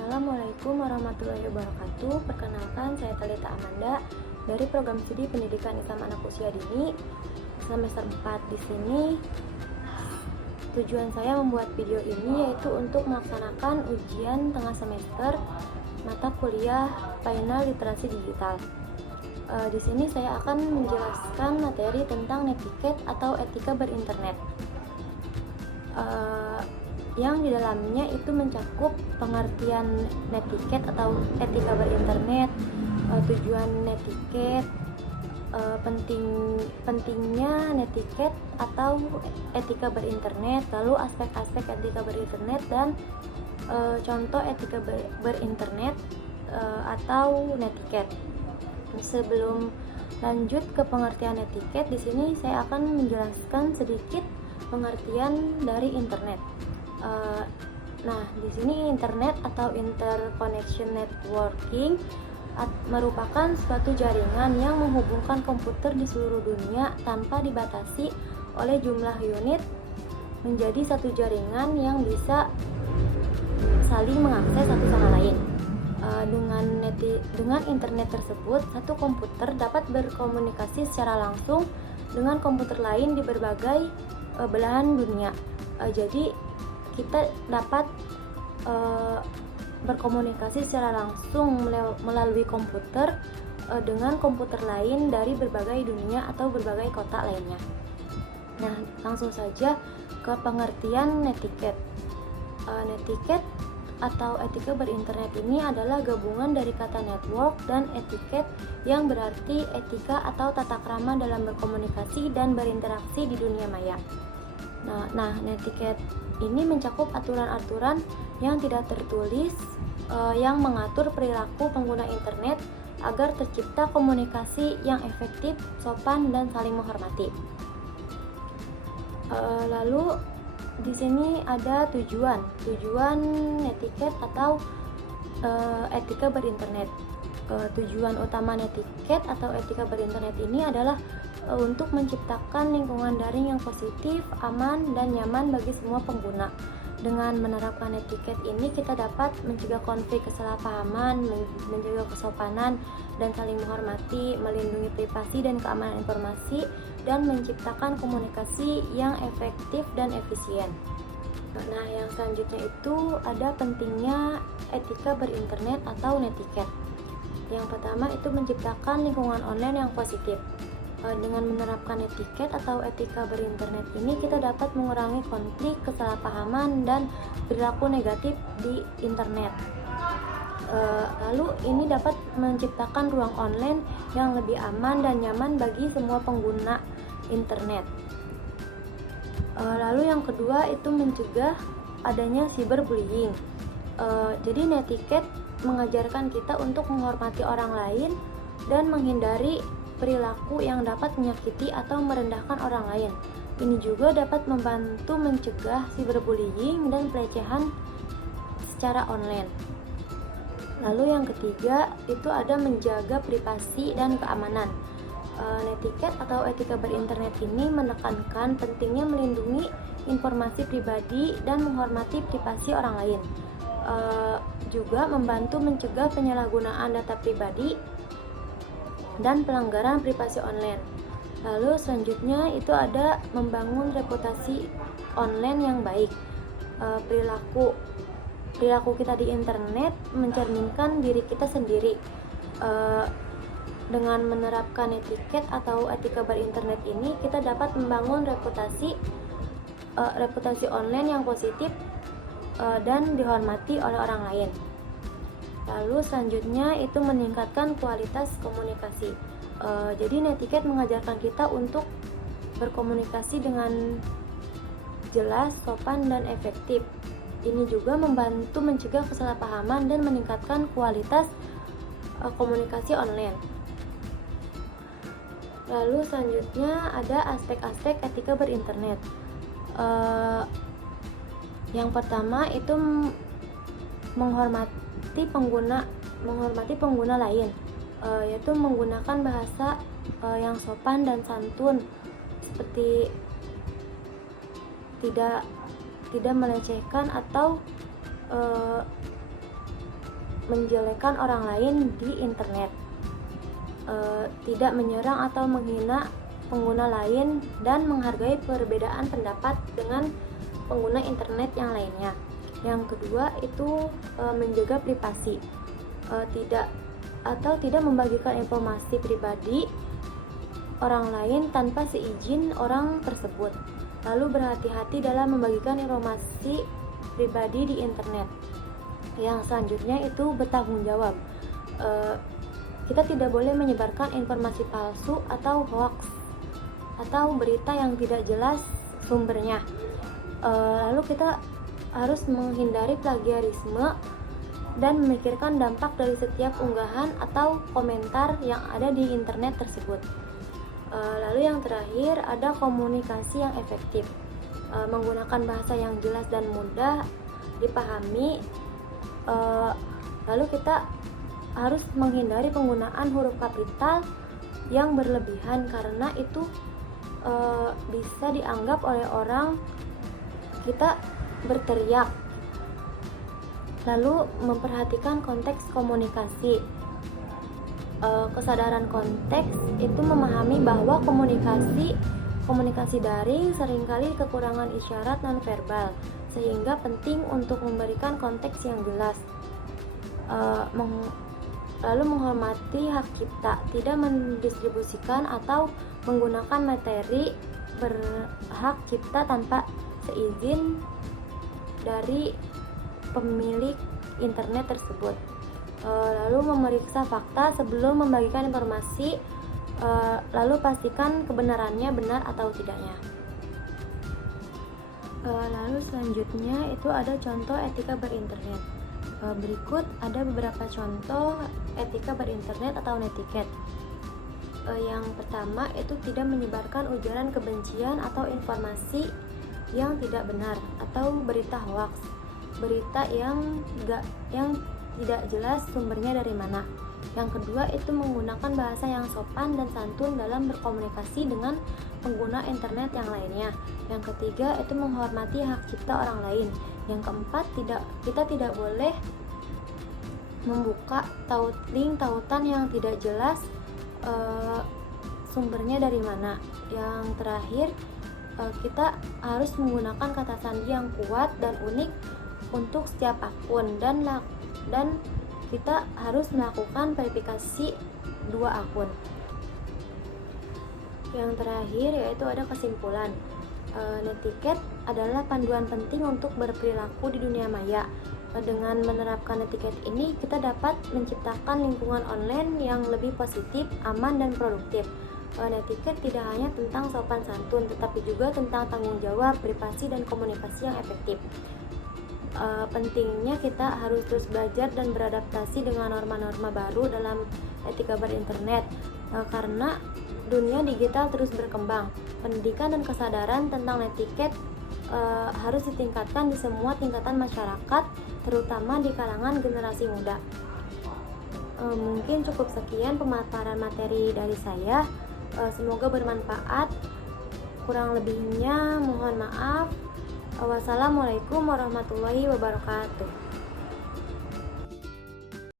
Assalamualaikum warahmatullahi wabarakatuh. Perkenalkan, saya Talita Amanda dari Program Studi Pendidikan Islam Anak Usia Dini semester 4. Di sini tujuan saya membuat video ini yaitu untuk melaksanakan ujian tengah semester mata kuliah Final Literasi Digital. Di sini saya akan menjelaskan materi tentang netiquette atau etika berinternet. Yang di dalamnya itu mencakup pengertian netiquette atau etika berinternet, tujuan netiquette, pentingnya netiquette atau etika berinternet, lalu aspek-aspek etika berinternet dan contoh etika berinternet atau netiquette. Sebelum lanjut ke pengertian netiquette, di sini saya akan menjelaskan sedikit pengertian dari internet. Nah, di sini internet atau interconnection networking merupakan suatu jaringan yang menghubungkan komputer di seluruh dunia tanpa dibatasi oleh jumlah unit menjadi satu jaringan yang bisa saling mengakses satu sama lain. Dengan internet tersebut, satu komputer dapat berkomunikasi secara langsung dengan komputer lain di berbagai belahan dunia. Jadi kita dapat berkomunikasi secara langsung melalui komputer dengan komputer lain dari berbagai dunia atau berbagai kota lainnya. Nah, langsung saja ke pengertian netiquette. Netiquette atau etika berinternet ini adalah gabungan dari kata network dan etiquette yang berarti etika atau tata krama dalam berkomunikasi dan berinteraksi di dunia maya. Nah, netiquette ini mencakup aturan-aturan yang tidak tertulis yang mengatur perilaku pengguna internet agar tercipta komunikasi yang efektif, sopan, dan saling menghormati. Lalu di sini ada tujuan netiquette atau etika berinternet. Tujuan utama netiquette atau etika berinternet ini adalah untuk menciptakan lingkungan daring yang positif, aman, dan nyaman bagi semua pengguna. Dengan menerapkan netiquette ini, kita dapat mencegah konflik kesalahpahaman, menjaga kesopanan dan saling menghormati, melindungi privasi dan keamanan informasi, dan menciptakan komunikasi yang efektif dan efisien. Nah, yang selanjutnya itu ada pentingnya etika berinternet atau netiquette. Yang pertama itu menciptakan lingkungan online yang positif. Dengan menerapkan netiquette atau etika berinternet ini, kita dapat mengurangi konflik, kesalahpahaman, dan perilaku negatif di internet. Lalu ini dapat menciptakan ruang online yang lebih aman dan nyaman bagi semua pengguna internet. Lalu yang kedua itu mencegah adanya cyberbullying. Jadi netiquette mengajarkan kita untuk menghormati orang lain dan menghindari perilaku yang dapat menyakiti atau merendahkan orang lain. Ini juga dapat membantu mencegah cyberbullying dan pelecehan secara online. Lalu yang ketiga itu ada menjaga privasi dan keamanan. Netiquette atau etika berinternet ini menekankan pentingnya melindungi informasi pribadi dan menghormati privasi orang lain. Juga membantu mencegah penyalahgunaan data pribadi dan pelanggaran privasi online. Lalu selanjutnya itu ada membangun reputasi online yang baik. Perilaku kita di internet mencerminkan diri kita sendiri. Dengan menerapkan netiquette atau etika berinternet ini, kita dapat membangun reputasi online yang positif dan dihormati oleh orang lain. Lalu selanjutnya itu meningkatkan kualitas komunikasi. Jadi netiquette mengajarkan kita untuk berkomunikasi dengan jelas, sopan, dan efektif. Ini juga membantu mencegah kesalahpahaman dan meningkatkan kualitas komunikasi online. Lalu selanjutnya ada aspek-aspek etika berinternet. Yang pertama itu menghormati pengguna lain, yaitu menggunakan bahasa yang sopan dan santun, seperti tidak melecehkan atau menjelekkan orang lain di internet, tidak menyerang atau menghina pengguna lain, dan menghargai perbedaan pendapat dengan pengguna internet yang lainnya. Yang kedua itu menjaga privasi, tidak membagikan informasi pribadi orang lain tanpa seizin orang tersebut. Lalu berhati-hati dalam membagikan informasi pribadi di internet. Yang selanjutnya itu bertanggung jawab. Kita tidak boleh menyebarkan informasi palsu atau hoax atau berita yang tidak jelas sumbernya. Lalu kita harus menghindari plagiarisme dan memikirkan dampak dari setiap unggahan atau komentar yang ada di internet tersebut. Lalu yang terakhir ada komunikasi yang efektif, menggunakan bahasa yang jelas dan mudah dipahami. Lalu kita harus menghindari penggunaan huruf kapital yang berlebihan, karena itu bisa dianggap oleh orang kita berteriak. Lalu memperhatikan konteks komunikasi. Kesadaran konteks itu memahami bahwa komunikasi daring seringkali kekurangan isyarat nonverbal, sehingga penting untuk memberikan konteks yang jelas. Lalu menghormati hak cipta, tidak mendistribusikan atau menggunakan materi berhak cipta tanpa seizin dari pemilik internet tersebut. Lalu memeriksa fakta sebelum membagikan informasi, lalu pastikan kebenarannya benar atau tidaknya. Lalu selanjutnya itu ada contoh etika berinternet. Berikut ada beberapa contoh etika berinternet atau netiquette. Yang pertama itu tidak menyebarkan ujaran kebencian atau informasi yang tidak benar atau berita hoax, berita yang tidak jelas sumbernya dari mana. Yang kedua itu menggunakan bahasa yang sopan dan santun dalam berkomunikasi dengan pengguna internet yang lainnya. Yang ketiga itu menghormati hak cipta orang lain. Yang keempat, kita tidak boleh membuka link tautan yang tidak jelas sumbernya dari mana. Yang terakhir, kita harus menggunakan kata sandi yang kuat dan unik untuk setiap akun, dan kita harus melakukan verifikasi 2 akun. Yang terakhir yaitu ada kesimpulan. Netiquette adalah panduan penting untuk berperilaku di dunia maya. Dengan menerapkan netiquette ini, kita dapat menciptakan lingkungan online yang lebih positif, aman, dan produktif. Netiquette tidak hanya tentang sopan santun, tetapi juga tentang tanggung jawab, privasi, dan komunikasi yang efektif. Pentingnya kita harus terus belajar dan beradaptasi dengan norma-norma baru dalam etika berinternet, karena dunia digital terus berkembang. Pendidikan dan kesadaran tentang netiquette harus ditingkatkan di semua tingkatan masyarakat, terutama di kalangan generasi muda. Mungkin cukup sekian pemaparan materi dari saya. Semoga bermanfaat. Kurang lebihnya mohon maaf. Wassalamualaikum warahmatullahi wabarakatuh.